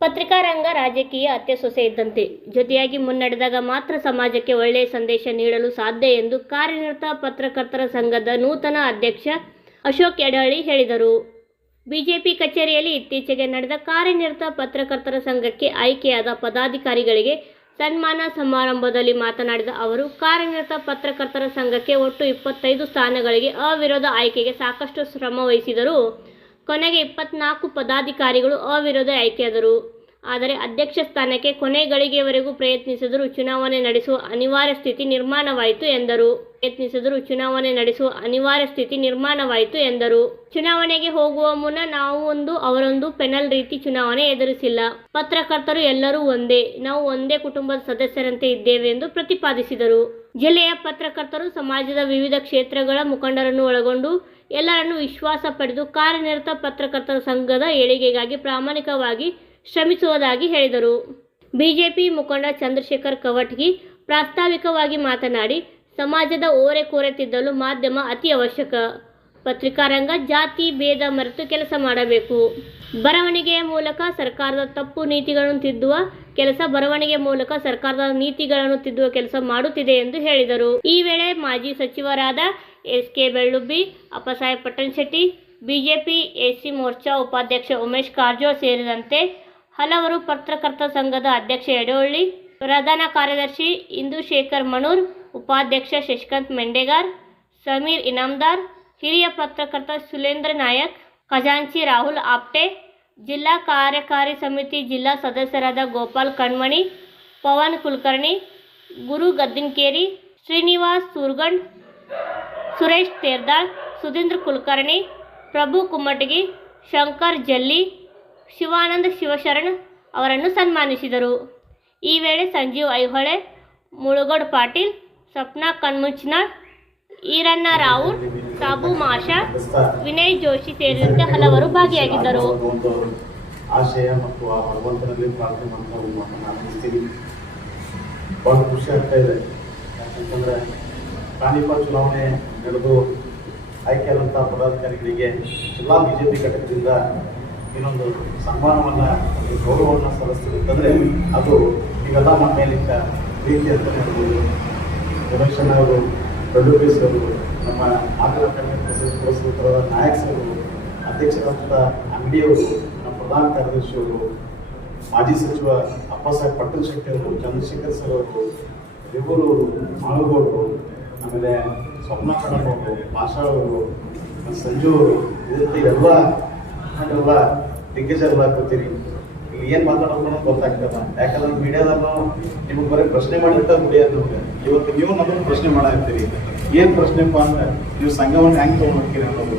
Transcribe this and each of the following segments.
ಪತ್ರಿಕಾ ರಂಗ ರಾಜಕೀಯ ಅತ್ಯ ಸೊಸೆ ಇದ್ದಂತೆ. ಜೊತೆಯಾಗಿ ಮುನ್ನಡೆದಾಗ ಮಾತ್ರ ಸಮಾಜಕ್ಕೆ ಒಳ್ಳೆಯ ಸಂದೇಶ ನೀಡಲು ಸಾಧ್ಯ ಎಂದು ಕಾರ್ಯನಿರತ ಪತ್ರಕರ್ತರ ಸಂಘದ ನೂತನ ಅಧ್ಯಕ್ಷ ಅಶೋಕ್ ಯಡಹಳ್ಳಿ ಹೇಳಿದರು. ಬಿಜೆಪಿ ಕಚೇರಿಯಲ್ಲಿ ಇತ್ತೀಚೆಗೆ ನಡೆದ ಕಾರ್ಯನಿರತ ಪತ್ರಕರ್ತರ ಸಂಘಕ್ಕೆ ಆಯ್ಕೆಯಾದ ಪದಾಧಿಕಾರಿಗಳಿಗೆ ಸನ್ಮಾನ ಸಮಾರಂಭದಲ್ಲಿ ಮಾತನಾಡಿದ ಅವರು, ಕಾರ್ಯನಿರತ ಪತ್ರಕರ್ತರ ಸಂಘಕ್ಕೆ ಒಟ್ಟು ಇಪ್ಪತ್ತೈದು ಸ್ಥಾನಗಳಿಗೆ ಅವಿರೋಧ ಆಯ್ಕೆಗೆ ಸಾಕಷ್ಟು ಶ್ರಮ ವಹಿಸಿದರು ಕೊನೆಗೆ ಇಪ್ಪತ್ನಾಲ್ಕು ಪದಾಧಿಕಾರಿಗಳು ಅವಿರೋಧ ಆಯ್ಕೆಯಾದರು. ಆದರೆ ಅಧ್ಯಕ್ಷ ಸ್ಥಾನಕ್ಕೆ ಕೊನೆ ಗಳಿಗೆಯವರೆಗೂ ಪ್ರಯತ್ನಿಸಿದರೂ ಚುನಾವಣೆ ನಡೆಸುವ ಅನಿವಾರ್ಯ ಸ್ಥಿತಿ ನಿರ್ಮಾಣವಾಯಿತು ಎಂದರು. ಪ್ರಯತ್ನಿಸಿದರೂ ಚುನಾವಣೆ ನಡೆಸುವ ಅನಿವಾರ್ಯ ಸ್ಥಿತಿ ನಿರ್ಮಾಣವಾಯಿತು ಎಂದರು. ಚುನಾವಣೆಗೆ ಹೋಗುವ ಮುನ್ನ ನಾವು ಒಂದು, ಅವರೊಂದು ಪೆನಲ್ ರೀತಿ ಚುನಾವಣೆ ಎದುರಿಸಿಲ್ಲ. ಪತ್ರಕರ್ತರು ಎಲ್ಲರೂ ಒಂದೇ, ನಾವು ಒಂದೇ ಕುಟುಂಬದ ಸದಸ್ಯರಂತೆ ಇದ್ದೇವೆ ಎಂದು ಪ್ರತಿಪಾದಿಸಿದರು. ಜಿಲ್ಲೆಯ ಪತ್ರಕರ್ತರು ಸಮಾಜದ ವಿವಿಧ ಕ್ಷೇತ್ರಗಳ ಮುಖಂಡರನ್ನು ಒಳಗೊಂಡು ಎಲ್ಲರನ್ನು ವಿಶ್ವಾಸ ಪಡೆದು ಕಾರ್ಯನಿರತ ಪತ್ರಕರ್ತರ ಸಂಘದ ಏಳಿಗೆಗಾಗಿ ಪ್ರಾಮಾಣಿಕವಾಗಿ ಶ್ರಮಿಸುವುದಾಗಿ ಹೇಳಿದರು. ಬಿಜೆಪಿ ಮುಖಂಡ ಚಂದ್ರಶೇಖರ್ ಕವಟ್ಗಿ ಪ್ರಾಸ್ತಾವಿಕವಾಗಿ ಮಾತನಾಡಿ, ಸಮಾಜದ ಓರೆ ತಿದ್ದಲು ಮಾಧ್ಯಮ ಅತಿ ಅವಶ್ಯಕ. ಪತ್ರಿಕಾರಂಗ ಜಾತಿ, ಭೇದ ಮರೆತು ಕೆಲಸ ಮಾಡಬೇಕು. ಬರವಣಿಗೆಯ ಮೂಲಕ ಸರ್ಕಾರದ ತಪ್ಪು ನೀತಿಗಳನ್ನು ತಿದ್ದುವ ಕೆಲಸ ಬರವಣಿಗೆ ಮೂಲಕ ಸರ್ಕಾರದ ನೀತಿಗಳನ್ನು ತಿದ್ದುವ ಕೆಲಸ ಮಾಡುತ್ತಿದೆ ಎಂದು ಹೇಳಿದರು. ಈ ವೇಳೆ ಮಾಜಿ ಸಚಿವರಾದ S K Bellubbi, Appasaheb Pattan Shetty, BJP SC Morcha ಉಪಾಧ್ಯಕ್ಷ ಉಮೇಶ್ ಕಾರಜೋಳ್ ಸೇರಿದಂತೆ ಹಲವರು ಪತ್ರಕರ್ತ ಸಂಘದ ಅಧ್ಯಕ್ಷ ಯಡವಳ್ಳಿ, ಪ್ರಧಾನ ಕಾರ್ಯದರ್ಶಿ ಇಂದುಶೇಖರ್ ಮಣೂರ್ ಉಪಾಧ್ಯಕ್ಷ ಶಶಿಕಾಂತ್ ಮೆಂಡೆಗಾರ್, ಸಮೀರ್ ಇನಾಮ್ದಾರ್, ಹಿರಿಯ ಪತ್ರಕರ್ತ ಸುಲೇಂದ್ರ ನಾಯಕ್, ಖಜಾಂಚಿ ರಾಹುಲ್ ಆಪ್ಟೆ ಜಿಲ್ಲಾ ಕಾರ್ಯಕಾರಿ ಸಮಿತಿ ಜಿಲ್ಲಾ ಸದಸ್ಯರಾದ ಗೋಪಾಲ್ ಕಣ್ಮಣಿ, ಪವನ್ ಕುಲಕರ್ಣಿ, ಗುರು ಗದ್ದಿನಕೇರಿ, ಶ್ರೀನಿವಾಸ್ ಸೂರ್ಗಂಡ್ ಸುರೇಶ್ ತೇರ್ದಾಳ್, ಸುಧೀಂದ್ರ ಕುಲಕರ್ಣಿ, ಪ್ರಭು ಕುಮ್ಮಟಗಿ, ಶಂಕರ್ ಜಲ್ಲಿ, ಶಿವಾನಂದ ಶಿವಶರಣ್ ಅವರನ್ನು ಸನ್ಮಾನಿಸಿದರು. ಈ ವೇಳೆ ಸಂಜೀವ್ ಐಹೊಳೆ, ಮುಳುಗೋಡ್ ಪಾಟೀಲ್, ಸ್ವಪ್ನ ಕಣ್ಮುಚ್ನಾಳ್ ಈರಣ್ಣ ರಾವುಲ್ ಸಾಬು ಮಾಷಾ ವಿನಯ್ ಜೋಶಿ ಸೇರಿದಂತೆ ಹಲವರು ಭಾಗಿಯಾಗಿದ್ದರು. ಆಶಯ ಮತ್ತು ಆ ಭಗವಂತನಲ್ಲಿ ಪ್ರಾರ್ಥನೆ ಮಾಡ್ತಾ ನಾವು ಮಾತನಾಡಿಸ್ತೀವಿ ಬಹಳ ಖುಷಿ ಆಗ್ತಾ ಇದೆ. ಯಾಕಂತಂದ್ರೆ ಪ್ರಾಣಿಪ ಚುನಾವಣೆ ನಡೆದು ಆಯ್ಕೆಯಾದಂಥ ಪದಾಧಿಕಾರಿಗಳಿಗೆ ಜಿಲ್ಲಾ ಬಿಜೆಪಿ ಘಟಕದಿಂದ ಇನ್ನೊಂದು ಸನ್ಮಾನವನ್ನ ಗೌರವವನ್ನ ಸಲ್ಲಿಸ್ತಿರುತ್ತಂದ್ರೆ ಅದು ಈಗೆಲ್ಲ ನಮ್ಮ ಮೇಲಿದ್ದ ಪ್ರೀತಿ ಅಂತ ಹೇಳ್ಬೋದು. ಅವರು ಪ್ರೊಡ್ಯೂಸ್ ಅವರು ನಮ್ಮ ಆಂಧ್ರ ಕನ್ನಡ ನಾಯಕರು ಅಧ್ಯಕ್ಷರಾದಂಥ ಅಂಗಡಿಯವರು ನಮ್ಮ ಪ್ರಧಾನ ಕಾರ್ಯದರ್ಶಿಯವರು ಮಾಜಿ ಸಚಿವ ಅಪ್ಪಸಾಹೇಬ್ ಪಟ್ಟಣ ಶೆಟ್ಟಿ ಅವರು, ಚಂದ್ರಶೇಖರ್ ಸರ್ ಅವರು ರೇವೂರ್ ಅವರು ಮಾಳುಗೌಡರು ಆಮೇಲೆ ಸ್ವಪ್ನ ಕಣ್ಣ ಅವರು, ಭಾಷಾ ಅವರು ಸಂಜು ಅವರು ಇದಕ್ಕೆ ಎಲ್ಲ ಎಲ್ಲ ದಿಗ್ಗಜರೆಲ್ಲ ಕೂತೀರಿ. ಇಲ್ಲಿ ಏನು ಮಾತಾಡೋದು ಗೊತ್ತಾಗ್ತದ ಯಾಕಂದ್ರೆ ಮೀಡಿಯಾದಲ್ಲೂ ನಿಮಗೆ ಬರೀ ಪ್ರಶ್ನೆ ಮಾಡಿರ್ತಾರೆ ಮುಡಿಯೋದು ಇವತ್ತು ನೀವು ನಮಗೆ ಪ್ರಶ್ನೆ ಮಾಡಾಕ್ತೀರಿ ಏನು ಪ್ರಶ್ನೆಪ್ಪ ಅಂದ್ರೆ, ನೀವು ಸಂಘವನ್ನು ಹೆಂಗೆ ತೊಗೊಂಡ್ಬಿಡ್ತೀರಿ ಅನ್ನೋದು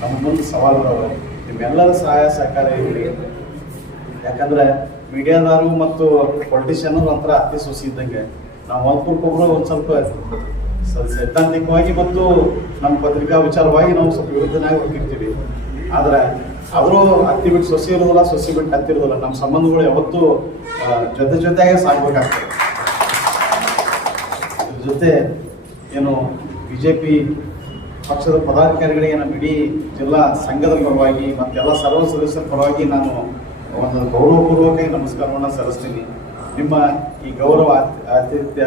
ನಮ್ಮ ಮುಂದೆ ಸವಾಲು ಅದಾವ ನಿಮ್ಮೆಲ್ಲರ ಸಹಾಯ ಸಹಕಾರ ಇರಲಿ ಯಾಕಂದ್ರೆ ಮೀಡಿಯಾದವರು ಮತ್ತು ಪೊಲಿಟಿಷಿಯನ್ ಒಂಥರ ಅತಿ ಸೊಸಿ ಇದ್ದಂಗೆ, ನಾವು ಒಬ್ಬರಿಗೊಬ್ರು ಒಂದು ಸ್ವಲ್ಪ ಸೈದ್ಧಾಂತಿಕವಾಗಿ ಮತ್ತು ನಮ್ಮ ಪತ್ರಿಕಾ ವಿಚಾರವಾಗಿ ನಾವು ಸ್ವಲ್ಪ ವಿರುದ್ಧನಾಗಿ ಹೋಗಿರ್ತೀವಿ ಆದ್ರೆ ಅವರು ಹತ್ತಿ ಬಿಟ್ಟು ಸೊಸಿ ಇರೋದಿಲ್ಲ, ಸೊಸಿ ಬಿಟ್ಟು ಹತ್ತಿರೋದಿಲ್ಲ ನಮ್ಮ ಸಂಬಂಧಗಳು ಯಾವತ್ತೂ ಜೊತೆ ಜೊತೆಗೆ ಸಾಗ್ಬೇಕಾಗ್ತದೆ. ಜೊತೆ ಏನು ಬಿ ಜೆ ಪಿ ಪಕ್ಷದ ಪದಾಧಿಕಾರಿಗಳಿಗೆ ನಮ್ಮ ಇಡೀ ಜಿಲ್ಲಾ ಸಂಘದ ಪರವಾಗಿ ಮತ್ತೆಲ್ಲ ಸರ್ವ ಸದಸ್ಯರ ಪರವಾಗಿ ನಾನು ಒಂದು ಗೌರವಪೂರ್ವಕ ನಮಸ್ಕಾರವನ್ನು ಸಲ್ಲಿಸ್ತೀನಿ. ನಿಮ್ಮ ಈ ಗೌರವ ಆತಿ- ಆತಿಥ್ಯ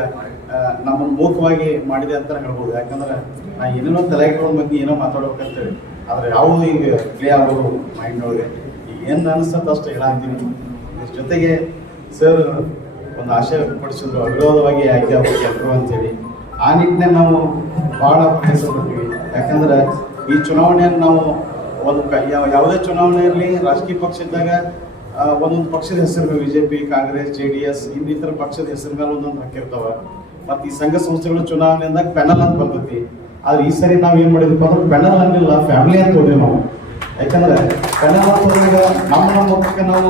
ನಮ್ಮನ್ನು ಮೂಕವಾಗಿ ಮಾಡಿದೆ ಅಂತ ಹೇಳ್ಬೋದು. ಯಾಕಂದ್ರೆ ನಾ ಏನೇನೋ ತಲೆಗಳ ಬಗ್ಗೆ ಏನೋ ಮಾತಾಡ್ಬೇಕಂತೇಳಿ. ಆದ್ರೆ ಯಾವುದು ಈಗ ಕ್ಲಿಯರ್ ಆಗೋದು ಮೈಂಡ್ ಈಗ ಏನು ಅನಿಸ್ತಂತ ಅಷ್ಟು ಹೇಳಾಕ್ತೀನಿ ಇದ್ರ ಜೊತೆಗೆ ಸರ್, ಒಂದು ಆಶಯ ವ್ಯಕ್ತಪಡಿಸಿದ್ರು, ಅವಿರೋಧವಾಗಿ ಆಯ್ಕೆ ಆಗ್ಬೇಕು ಅಂತೇಳಿ ಆ ನಿಟ್ಟಿನಲ್ಲಿ ನಾವು ಬಹಳ ಪ್ರಯತ್ನಿಸ್ತೀವಿ ಯಾಕಂದ್ರೆ ಈ ಚುನಾವಣೆಯನ್ನು ನಾವು ಒಂದು ಯಾವುದೇ ಚುನಾವಣೆ ಇರಲಿ, ರಾಜಕೀಯ ಪಕ್ಷ ಇದ್ದಾಗ ಒಂದೊಂದು ಪಕ್ಷದ ಹೆಸರು B J P Congress, J D S, ಇನ್ನಿತರ ಪಕ್ಷದ ಹೆಸರು ಮೇಲೆ ಒಂದೊಂದು ಹಾಕಿರ್ತಾವ. ಮತ್ತು ಈ ಸಂಘ ಸಂಸ್ಥೆಗಳು ಚುನಾವಣೆಯಿಂದ ಪೆನಲ್ ಅಂತ ಬರ್ತೈತಿ ಆದ್ರೆ ಈ ಸರಿ ನಾವು ಏನು ಮಾಡಿದ್ವಿ ಅಂದ್ರೆ ಪೆನಲ್ ಅನ್ನಿಲ್ಲ ಫ್ಯಾಮಿಲಿ ಅಂತ ಹೋದ್ವಿ ನಾವು. ಯಾಕಂದ್ರೆ ಪೆನಲ್ ಅಂತ ಹೋದಾಗ ನಮ್ಮ ಮಕ್ಕಳಿಗೆ ನಾವು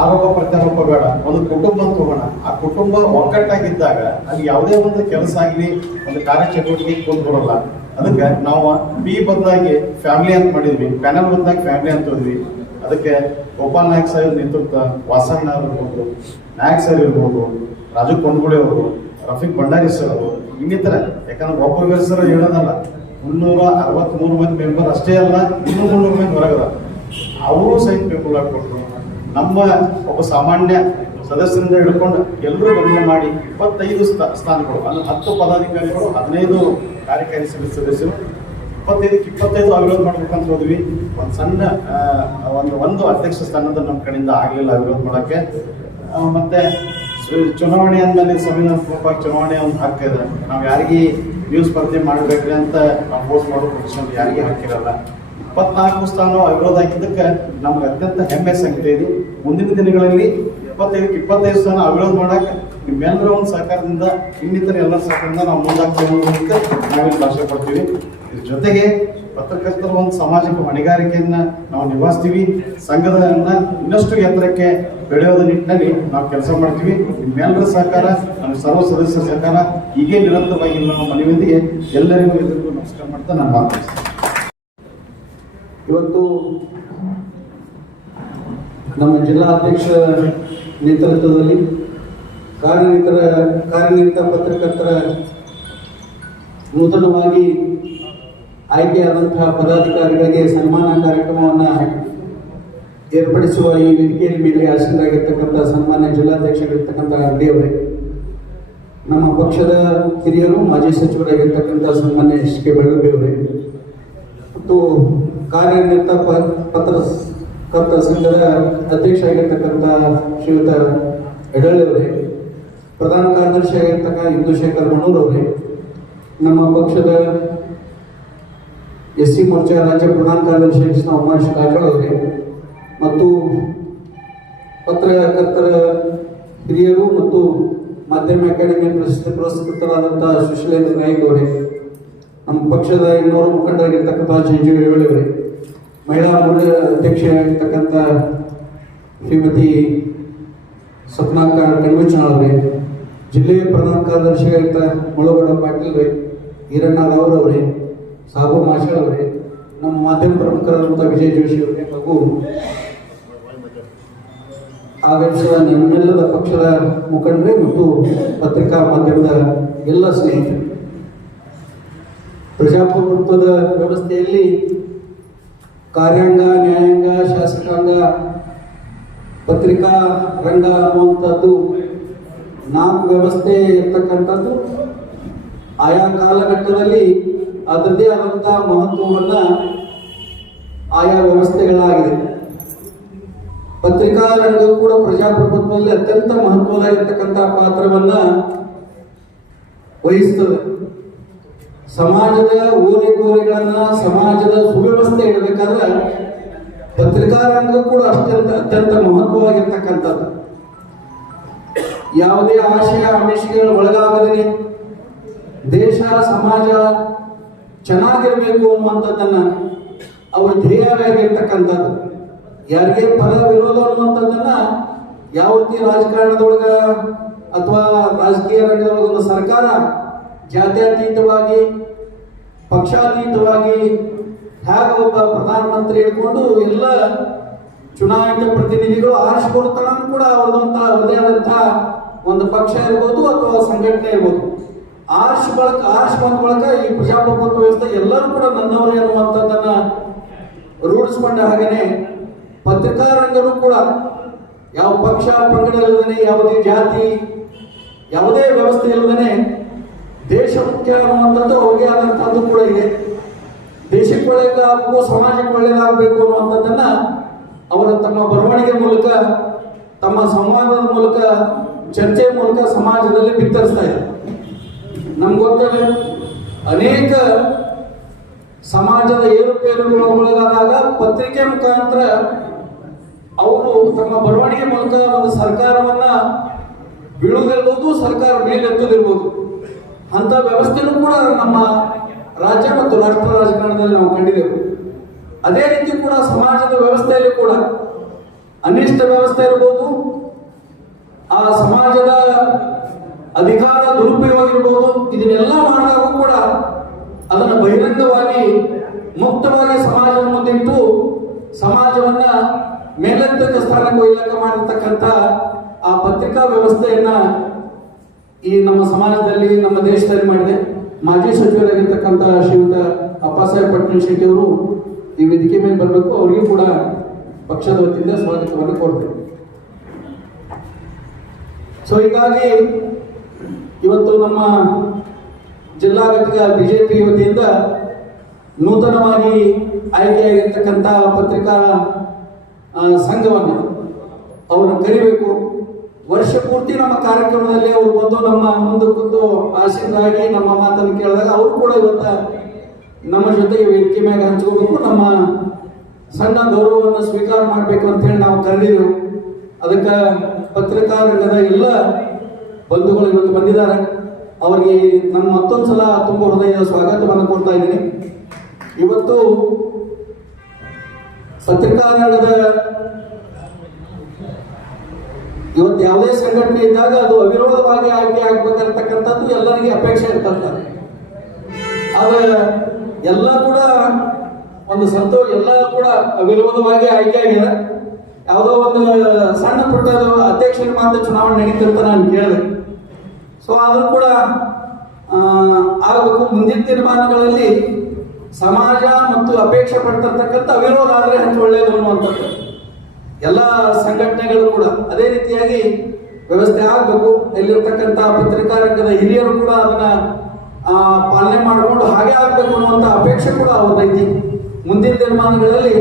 ಆರೋಪ ಪ್ರತ್ಯಾರೋಪ ಬೇಡ ಒಂದು ಕುಟುಂಬ ಅಂತ ಹೋಗೋಣ ಆ ಕುಟುಂಬ ಒಗ್ಗಟ್ಟಾಗಿದ್ದಾಗ ಅಲ್ಲಿ ಯಾವುದೇ ಒಂದು ಕೆಲಸ ಆಗಲಿ, ಒಂದು ಕಾರ್ಯಚಟುವಟಿಕೆ ಬರೋಲ್ಲ. ಅದಕ್ಕೆ ನಾವು ಬಿ ಬದಲಾಗಿ ಫ್ಯಾಮಿಲಿ ಅಂತ ಮಾಡಿದ್ವಿ, ಪ್ಯಾನಲ್ ಬಂದಾಗ ಫ್ಯಾಮಿಲಿ ಅಂತ ಹೋದ್ವಿ. ಅದಕ್ಕೆ ಗೋಪಾಲ್ ನಾಯಕ್ ಸಾಹೇಬ್ ನೇತೃತ್ವ, ವಾಸಣ್ಣ ಇರ್ಬೋದು, ನಾಯಕ್ ಸರ್ ಇರ್ಬೋದು, ರಾಜು ಕೊಂಡ್ಗುಳಿ ಅವರು, ರಫೀಕ್ ಭಂಡಾರಿ ಸರ್ ಅವರು, ಇನ್ನಿತರ. ಯಾಕಂದ್ರೆ ಒಬ್ಬ ವ್ಯವಸ್ಥರು ಹೇಳೋದಲ್ಲ, ಮುನ್ನೂರ ಅರವತ್ಮೂರು ಮಂದಿ ಮೆಂಬರ್ ಅಷ್ಟೇ ಅಲ್ಲ ಇನ್ನೂ ಮುನ್ನೂರು ಮಂದಿ ಹೊರಗದ. ಅವರು ಸಹಿತ ಬೆಂಬಲ ಕೊಟ್ಟರು ನಮ್ಮ ಒಬ್ಬ ಸಾಮಾನ್ಯ ಸದಸ್ಯರಿಂದ ಹಿಡ್ಕೊಂಡು ಎಲ್ಲರೂ ಗಮನ ಮಾಡಿ ಇಪ್ಪತ್ತೈದು ಸ್ಥಾ- ಸ್ಥಾನಗಳು, ಅಲ್ಲಿ ಹತ್ತು ಪದಾಧಿಕಾರಿಗಳು, ಹದಿನೈದು ಕಾರ್ಯಕಾರಿ ಸಮಿತಿ ಸದಸ್ಯರು, ಇಪ್ಪತ್ತೈದಕ್ಕೆ ಇಪ್ಪತ್ತೈದು ಅವಿರೋಧ ಮಾಡ್ಬೇಕಂತ ಹೋದ್ವಿ. ಒಂದು ಸಣ್ಣ ಒಂದು ಒಂದು ಅಧ್ಯಕ್ಷ ಸ್ಥಾನದ ನಮ್ಮ ಕಡೆಯಿಂದ ಆಗಲಿಲ್ಲ ಅವಿರೋಧ ಮಾಡೋಕ್ಕೆ. ಮತ್ತೆ ಚುನಾವಣೆ ಅಂದಮೇಲೆ ಸಂವಿಧಾನಾತ್ಮಕವಾಗಿ ಚುನಾವಣೆ ಒಂದು ಹಕ್ಕಿದೆ ನಾವು ಯಾರಿಗೆ ನ್ಯೂಸ್ ಸ್ಪರ್ಧೆ ಮಾಡಬೇಕ್ರಿ ಅಂತ ನಾವು ಪೋಸ್ಟ್ ಮಾಡೋ ಪ್ರೊಫೆಷನ್ ಯಾರಿಗೆ ಹಾಕಿರಲ್ಲ. ಇಪ್ಪತ್ನಾಲ್ಕು ಸ್ಥಾನ ಆಗಿದ್ದಕ್ಕೆ ನಮ್ಗೆ ಅತ್ಯಂತ ಹೆಮ್ಮೆ ಸಂಗತಿ ಇದೆ. ಮುಂದಿನ ದಿನಗಳಲ್ಲಿ ಇಪ್ಪತ್ತೈದಕ್ಕೆ ಇಪ್ಪತ್ತೈದು ಸ್ಥಾನ ಅವಿರೋಧ ಮಾಡಕ್ಕೆ ನಿಮ್ಮೆಲ್ಲರ ಒಂದು ಸಹಕಾರದಿಂದ ಇನ್ನಿತರ ಎಲ್ಲರ ಸಹಕಾರದಿಂದ ನಾವು ಮುಂದಾಗ್ತೇವೆ ನಾವಿಲ್ಲಿ ಭಾಷೆ ಕೊಡ್ತೀವಿ. ಇದ್ರ ಜೊತೆಗೆ ಪತ್ರಕರ್ತರ ಒಂದು ಸಾಮಾಜಿಕ ಹೊಣೆಗಾರಿಕೆಯನ್ನ ನಾವು ನಿಭಾಯಿಸ್ತೀವಿ. ಸಂಘದನ್ನ ಇನ್ನಷ್ಟು ಎತ್ತರಕ್ಕೆ ಬೆಳೆಯೋದ ನಿಟ್ಟಿನಲ್ಲಿ ನಾವು ಕೆಲಸ ಮಾಡ್ತೀವಿ. ನಿಮ್ಮೆಲ್ಲರ ಸಹಕಾರ, ನಮ್ಮ ಸರ್ವ ಸದಸ್ಯರ ಸಹಕಾರ ಹೀಗೆ ನಿರಂತರವಾಗಿ ನಮ್ಮ ಮನೆಯೊಂದಿಗೆ ಎಲ್ಲರಿಗೂ ಎಲ್ಲರಿಗೂ ನಮಸ್ಕಾರ ಮಾಡ್ತಾ ನಾನು ಮಾತಾಡ್ತೀನಿ ಇವತ್ತು ನಮ್ಮ ಜಿಲ್ಲಾಧ್ಯಕ್ಷ ನೇತೃತ್ವದಲ್ಲಿ ಕಾರ್ಯನಿರತರ ಕಾರ್ಯನಿರತ ಪತ್ರಕರ್ತರ ನೂತನವಾಗಿ ಆಯ್ಕೆಯಾದಂತಹ ಪದಾಧಿಕಾರಿಗಳಿಗೆ ಸನ್ಮಾನ ಕಾರ್ಯಕ್ರಮವನ್ನು ಏರ್ಪಡಿಸುವ ಈ ವೇದಿಕೆಯ ಮೇಲೆ ಆಸೀನರಾಗಿರ್ತಕ್ಕಂಥ ಸನ್ಮಾನ್ಯ ಜಿಲ್ಲಾಧ್ಯಕ್ಷರಾಗಿರ್ತಕ್ಕಂಥ ಅವರೇ ನಮ್ಮ ಪಕ್ಷದ ಹಿರಿಯರು ಮಾಜಿ ಸಚಿವರಾಗಿರ್ತಕ್ಕಂಥ ಸನ್ಮಾನ್ಯ ಎಸ್ ಕೆ ಬೆಳಗಬಿ ಮತ್ತು ಕಾರ್ಯನಿರತ ಪತ್ರ ಕರ್ತ ಸಂಘದ ಅಧ್ಯಕ್ಷ ಆಗಿರ್ತಕ್ಕಂಥ ಶ್ರೀಯುತ ಎಡಳ್ಳಿ ಅವರೇ, ಪ್ರಧಾನ ಕಾರ್ಯದರ್ಶಿ ಆಗಿರ್ತಕ್ಕ ಇಂದುಶೇಖರ್ ಮಣೂರ್ ಅವರೇ, ನಮ್ಮ ಪಕ್ಷದ ಎಸ್ ಸಿ ಮೋರ್ಚಾ ರಾಜ್ಯ ಪ್ರಧಾನ ಕಾರ್ಯದರ್ಶಿ ಕೃಷ್ಣ ಉಮೇಶ್ ಮತ್ತು ಪತ್ರಕರ್ತರ ಹಿರಿಯರು ಮತ್ತು ಮಾಧ್ಯಮ ಅಕಾಡೆಮಿ ಪ್ರಶಸ್ತಿ ಪುರಸ್ಕೃತರಾದಂಥ ಸುಶೀಲೇಂದ್ರ ನಾಯಕ್ ಅವರೇ, ನಮ್ಮ ಪಕ್ಷದ ಇನ್ನೂರು ಮುಖಂಡರಾಗಿರ್ತಕ್ಕಂಥ ಚಂಜುಗಳಿ ಅವರೇ. ಮಹಿಳಾ ಮಂಡಳಿ ಅಧ್ಯಕ್ಷೆಯಾಗಿರ್ತಕ್ಕಂಥ ಶ್ರೀಮತಿ ಸತ್ನಾಕರ್ ಕಣ್ವಿಚಣ ಅವರೇ, ಜಿಲ್ಲೆಯ ಪ್ರಧಾನ ಕಾರ್ಯದರ್ಶಿಯಾಗಿರ್ತ ಮುಳಗೌಡ ಪಾಟೀಲ್ ರೇ ಈರಣ್ಣ ರಾವ್ ಅವರೇ, ಸಾಬು ಮಾಶಾಳ್ ಅವರೇ, ನಮ್ಮ ಮಾಧ್ಯಮ ಪ್ರಮುಖರಾದಂಥ ವಿಜಯ್ ಜೋಶಿ ಅವರೇ ಹಾಗೂ ಆಗಮಿಸುವ ನಮ್ಮೆಲ್ಲದ ಪಕ್ಷದ ಮುಖಂಡರೇ ಮತ್ತು ಪತ್ರಿಕಾ ಮಾಧ್ಯಮದ ಎಲ್ಲ ಸ್ನೇಹಿತರು. ಪ್ರಜಾಪ್ರಭುತ್ವದ ವ್ಯವಸ್ಥೆಯಲ್ಲಿ ಕಾರ್ಯಾಂಗ, ನ್ಯಾಯಾಂಗ, ಶಾಸಕಾಂಗ, ಪತ್ರಿಕಾ, ರಂಗ ಅನ್ನುವಂಥದ್ದು ನಾಲ್ಕು ವ್ಯವಸ್ಥೆ ಇರ್ತಕ್ಕಂಥದ್ದು. ಆಯಾ ಕಾಲಘಟ್ಟದಲ್ಲಿ ಅದರದೇ ಆದಂಥ ಮಹತ್ವವನ್ನು ಆಯಾ ವ್ಯವಸ್ಥೆಗಳಾಗಿದೆ. ಪತ್ರಿಕಾ ರಂಗವು ಕೂಡ ಪ್ರಜಾಪ್ರಭುತ್ವದಲ್ಲಿ ಅತ್ಯಂತ ಮಹತ್ವದಾಗಿರ್ತಕ್ಕಂಥ ಪಾತ್ರವನ್ನ ವಹಿಸ್ತದೆ. ಸಮಾಜದ ಓರೆಕೋರೆಗಳನ್ನ ಸಮಾಜದ ಸುವ್ಯವಸ್ಥೆ ಇಡಬೇಕಾದ್ರೆ ಪತ್ರಿಕಾ ರಂಗ ಕೂಡ ಅತ್ಯಂತ ಅತ್ಯಂತ ಮಹತ್ವವಾಗಿರ್ತಕ್ಕಂಥದ್ದು. ಯಾವುದೇ ಆಶಯ, ಆಮಿಷಗಳ ಒಳಗಾಗದೇ ದೇಶ, ಸಮಾಜ ಚೆನ್ನಾಗಿರಬೇಕು ಅನ್ನುವಂಥದ್ದನ್ನ ಅವ್ರ ಧ್ಯೇಯವಾಗಿರ್ತಕ್ಕಂಥದ್ದು ಯಾರಿಗೆ ಪರ ವಿರೋಧ ಅನ್ನುವಂಥದ್ದನ್ನ ಯಾವತ್ತಿ ರಾಜಕಾರಣದೊಳಗ ಅಥವಾ ರಾಜಕೀಯ ರಂಗದೊಳಗ ಒಂದು ಸರ್ಕಾರ ಜಾತ್ಯತೀತವಾಗಿ, ಪಕ್ಷಾತೀತವಾಗಿ ಹೇಗೆ ಒಬ್ಬ ಪ್ರಧಾನಮಂತ್ರಿ ಹಿಡ್ಕೊಂಡು ಎಲ್ಲ ಚುನಾಯಿತ ಪ್ರತಿನಿಧಿಗಳು ಆರಿಸಿಕೊಡ್ತಾನ ಕೂಡ ಅವ್ರದಂತಹ ಅವರದೇ ಒಂದು ಪಕ್ಷ ಇರ್ಬೋದು ಅಥವಾ ಸಂಘಟನೆ ಇರ್ಬೋದು. ಆರ್ಷ್ ಬಳಕ ಆರ್ಷ್ ಬಂದ ಬಳಕ ಈ ಪ್ರಜಾಪ್ರಭುತ್ವ ವ್ಯವಸ್ಥೆ ಎಲ್ಲರೂ ಕೂಡ ನನ್ನವರೇ ಅನ್ನುವಂಥದ್ದನ್ನ ರೂಢಿಸ್ಕೊಂಡ ಹಾಗೇನೆ ಪತ್ರಿಕಾ ಕೂಡ ಯಾವ ಪಕ್ಷ ಪಂಗಡ ಇಲ್ಲದೇ ಯಾವುದೇ ಜಾತಿ, ಯಾವುದೇ ವ್ಯವಸ್ಥೆ ಇಲ್ಲದೇ ದೇಶ ಮುಖ್ಯ ಅನ್ನುವಂಥದ್ದು ಅವ್ರಿಗೆ ಆದಂಥದ್ದು ಕೂಡ ಇದೆ. ದೇಶಕ್ಕೆ ಒಳ್ಳೆಯದಾಗಬೇಕು ಸಮಾಜಕ್ಕೆ ಒಳ್ಳೆಯದಾಗಬೇಕು ಅನ್ನುವಂಥದ್ದನ್ನ ಅವರ ತಮ್ಮ ಬರವಣಿಗೆ ಮೂಲಕ, ತಮ್ಮ ಸಂವಾದದ ಮೂಲಕ, ಚರ್ಚೆ ಮೂಲಕ ಸಮಾಜದಲ್ಲಿ ಬಿತ್ತರಿಸ್ತಾ ಇದೆ ನಮ್ಗೆ ಅನೇಕ ಸಮಾಜದ ಏರುಪೇರುಗಳು ಒಳಗಾದಾಗ ಪತ್ರಿಕೆ ಮುಖಾಂತರ ಅವರು ತಮ್ಮ ಬರವಣಿಗೆ ಮೂಲಕ ಒಂದು ಸರ್ಕಾರವನ್ನ ಬೀಳುವುದಿರ್ಬೋದು ಸರ್ಕಾರ ಮೇಲೆತ್ತದಿರ್ಬೋದು ಅಂತ ವ್ಯವಸ್ಥೆನೂ ಕೂಡ ನಮ್ಮ ರಾಜ್ಯ ಮತ್ತು ರಾಷ್ಟ್ರ ರಾಜಕಾರಣದಲ್ಲಿ ನಾವು ಕಂಡಿದ್ದೆವು ಅದೇ ರೀತಿ ಕೂಡ ಸಮಾಜದ ವ್ಯವಸ್ಥೆಯಲ್ಲಿ ಕೂಡ ಅನಿಷ್ಟ ವ್ಯವಸ್ಥೆ ಇರ್ಬೋದು, ಆ ಸಮಾಜದ ಅಧಿಕಾರ ದುರುಪಯೋಗ ಇರಬಹುದು ಇದನ್ನೆಲ್ಲ ಮಾಡಿದಾಗ ಕೂಡ ಅದನ್ನು ಬಹಿರಂಗವಾಗಿ ಮುಕ್ತವಾಗಿ ಸಮಾಜದ ಮುಂದಿಟ್ಟು ಸಮಾಜವನ್ನ ಮೇಲೆತ್ತ ಸ್ಥಾನಕ್ಕೆ ಒಯ್ಯಕ ಮಾಡಿರ್ತಕ್ಕಂಥ ಆ ಪತ್ರಿಕಾ ವ್ಯವಸ್ಥೆಯನ್ನ ಈ ನಮ್ಮ ಸಮಾಜದಲ್ಲಿ, ನಮ್ಮ ದೇಶದಲ್ಲಿ ಮಾಡಿದೆ. ಮಾಜಿ ಸಚಿವರಾಗಿರ್ತಕ್ಕಂಥ ಶ್ರೀಯುತ ಅಪ್ಪಾಸಾಹೇಬ್ ಪಟ್ನಂ ಶೆಟ್ಟಿ ಅವರು ಈ ವೇದಿಕೆ ಮೇಲೆ ಬರಬೇಕು. ಅವರಿಗೂ ಕೂಡ ಪಕ್ಷದ ವತಿಯಿಂದ ಸ್ವಾಗತವನ್ನು ಕೋರ್ತೇವೆ ಸೊ ಹೀಗಾಗಿ ಇವತ್ತು ನಮ್ಮ ಜಿಲ್ಲಾ ಘಟಕ ಬಿಜೆಪಿ ವತಿಯಿಂದ ನೂತನವಾಗಿ ಆಯ್ಕೆಯಾಗಿರ್ತಕ್ಕಂಥ ಪತ್ರಿಕಾ ಸಂಘವನ್ನು ಅವರು ಕರಿಬೇಕು. ವರ್ಷ ಪೂರ್ತಿ ನಮ್ಮ ಕಾರ್ಯಕ್ರಮದಲ್ಲಿ ಅವರು ಬಂದು ನಮ್ಮ ಮುಂದೆ ಕೂತು ಆಶೀರ್ವಾಗಿ ನಮ್ಮ ಮಾತನ್ನು ಕೇಳಿದಾಗ ಅವರು ಕೂಡ ಇವತ್ತ ನಮ್ಮ ಜೊತೆಗೆ ವೇದಿಕೆ ಮ್ಯಾಗ ಹಂಚ್ಕೋಬೇಕು, ನಮ್ಮ ಸಣ್ಣ ಗೌರವವನ್ನು ಸ್ವೀಕಾರ ಮಾಡಬೇಕು ಅಂತ ಹೇಳಿ ನಾವು ಕರೆದಿದ್ದೆವು ಅದಕ್ಕೆ ಪತ್ರಿಕಾ ರಂಗದ ಎಲ್ಲ ಬಂಧುಗಳು ಇವತ್ತು ಬಂದಿದ್ದಾರೆ. ಅವರಿಗೆ ನಾನು ಮತ್ತೊಂದು ಸಲ ತುಂಬ ಹೃದಯದ ಸ್ವಾಗತವನ್ನು ಕೊಡ್ತಾ ಇದ್ದೀನಿ. ಇವತ್ತು ಪತ್ರಿಕಾ ರಂಗದ ಇವತ್ತು ಯಾವುದೇ ಸಂಘಟನೆ ಇದ್ದಾಗ ಅದು ಅವಿರೋಧವಾಗಿ ಆಯ್ಕೆ ಆಗ್ಬೇಕಂತಕ್ಕಂಥದ್ದು ಎಲ್ಲರಿಗೆ ಅಪೇಕ್ಷೆ ಇರ್ತಾರೆ ಆದ್ರೆ ಎಲ್ಲ ಕೂಡ ಒಂದು ಸಂತೋ, ಎಲ್ಲ ಕೂಡ ಅವಿರೋಧವಾಗಿ ಆಯ್ಕೆ ಆಗಿದೆ. ಯಾವುದೋ ಒಂದು ಸಣ್ಣ ಪುಟ್ಟ ಅಧ್ಯಕ್ಷರಿಗೆ ಮಾತ್ರ ಚುನಾವಣೆ ನಡೀತಿರ್ತ ನಾನು ಕೇಳಿದೆ. ಸೊ ಆದರೂ ಕೂಡ ಆಗಬೇಕು. ಮುಂದಿನ ತೀರ್ಮಾನಗಳಲ್ಲಿ ಸಮಾಜ ಮತ್ತು ಅಪೇಕ್ಷೆ ಪಡ್ತಿರ್ತಕ್ಕಂಥ ಅವಿರೋಧ ಆದರೆ ಹೆಚ್ಚು ಒಳ್ಳೆಯದು ಅನ್ನುವಂಥದ್ದು. ಎಲ್ಲ ಸಂಘಟನೆಗಳು ಕೂಡ ಅದೇ ರೀತಿಯಾಗಿ ವ್ಯವಸ್ಥೆ ಆಗಬೇಕು. ಇಲ್ಲಿರ್ತಕ್ಕಂಥ ಪತ್ರಿಕಾ ರಂಗದ ಹಿರಿಯರು ಕೂಡ ಅದನ್ನ ಪಾಲನೆ ಮಾಡಿಕೊಂಡು ಹಾಗೆ ಆಗಬೇಕು ಅನ್ನುವಂಥ ಅಪೇಕ್ಷೆ ಕೂಡ ಅವ್ರದೈತಿ ಮುಂದಿನ ದಿನಮಾನಗಳಲ್ಲಿ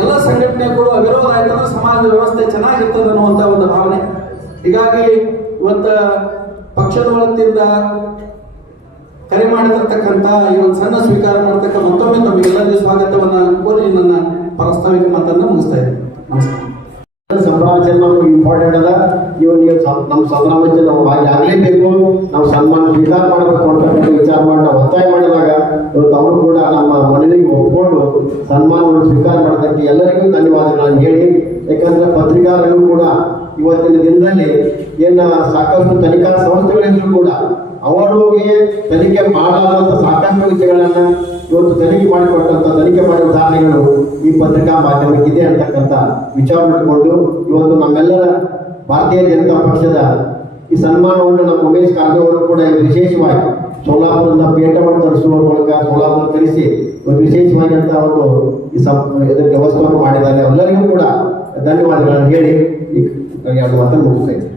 ಎಲ್ಲ ಸಂಘಟನೆಗಳು ಅವಿರೋಧ ಆಯ್ತಂದ್ರೆ ಸಮಾಜದ ವ್ಯವಸ್ಥೆ ಚೆನ್ನಾಗಿರ್ತದೆ ಅನ್ನುವಂಥ ಒಂದು ಭಾವನೆ. ಹೀಗಾಗಿ ಇವತ್ತು ಪಕ್ಷದ ವತಿಯಿಂದ ಕರೆ ಮಾಡಿರ್ತಕ್ಕಂಥ ಈ ಒಂದು ಸಣ್ಣ ಸ್ವೀಕಾರ ಮಾಡತಕ್ಕ ಮತ್ತೊಮ್ಮೆ ತಮಗೆಲ್ಲರಿಗೂ ಸ್ವಾಗತವನ್ನು ಕೋರಿ ನನ್ನ ಪ್ರಾಸ್ತಾವಿಕ ಮಾತನ್ನ ಮುಗಿಸ್ತಾ ಇದ್ದೀನಿ. ಸಂಭ್ರಮಾಚರಣೆ ನಮ್ಗೆ ಇಂಪಾರ್ಟೆಂಟ್ ಅದ. ಇವು ನೀವು ನಮ್ಮ ಸಂಭ್ರಮಾಚರಣೆ ನಾವು ಭಾಗಿಯಾಗಲೇಬೇಕು ನಾವು ಸನ್ಮಾನ ಸ್ವೀಕಾರ ಮಾಡಬೇಕು ಅಂತಕ್ಕಂಥ ವಿಚಾರ ಮಾಡಿ ಒತ್ತಾಯ ಮಾಡಿದಾಗ ಇವತ್ತು ಅವರು ಕೂಡ ನಮ್ಮ ಮನವಿಗೆ ಒಪ್ಪಿಕೊಂಡು ಸನ್ಮಾನವನ್ನು ಸ್ವೀಕಾರ ಮಾಡೋದಕ್ಕೆ ಎಲ್ಲರಿಗೂ ಧನ್ಯವಾದಗಳನ್ನು ಹೇಳಿ. ಯಾಕಂದ್ರೆ ಪತ್ರಿಕಾರರು ಕೂಡ ಇವತ್ತಿನ ದಿನದಲ್ಲಿ ಏನ ಸಾಕಷ್ಟು ತನಿಖಾ ಸಂಸ್ಥೆಗಳಿದ್ರು ಕೂಡ ಅವರಿಗೆ ತನಿಖೆ ಮಾಡಲಾದಂಥ ಸಾಕಷ್ಟು ವಿಷಯಗಳನ್ನ ಇವತ್ತು ತನಿಖೆ ಮಾಡಿಕೊಟ್ಟಂತ ತನಿಖೆ ಮಾಡಿದ ಉದಾಹರಣೆಗಳು ಈ ಪತ್ರಿಕಾ ಮಾಧ್ಯಮಕ್ಕಿದೆ ಅಂತಕ್ಕಂಥ ವಿಚಾರ ಮಾಡಿಕೊಂಡು ಇವತ್ತು ನಮ್ಮೆಲ್ಲರ ಭಾರತೀಯ ಜನತಾ ಪಕ್ಷದ ಈ ಸನ್ಮಾನವನ್ನು ನಮ್ಮ ಉಮೇಶ್ ಕಾರಜೋಳ ಅವರು ಕೂಡ ವಿಶೇಷವಾಗಿ ಸೋಲಾಪುರದ ಪೇಟವನ್ನು ತರಿಸುವ ಮೂಲಕ ಸೋಲಾಪುರ ಕರೆಸಿ ಒಂದು ವಿಶೇಷವಾಗಿ ಅಂತ ಒಂದು ಈ ಇದಕ್ಕೆ ವ್ಯವಸ್ಥೆಯನ್ನು ಮಾಡಿದ್ದಾರೆ. ಎಲ್ಲರಿಗೂ ಕೂಡ ಧನ್ಯವಾದಗಳನ್ನು ಹೇಳಿ ಎರಡು ಮಾತನ್ನು ಮುಗಿಸ್ತಾ ಇದ್ದೀನಿ.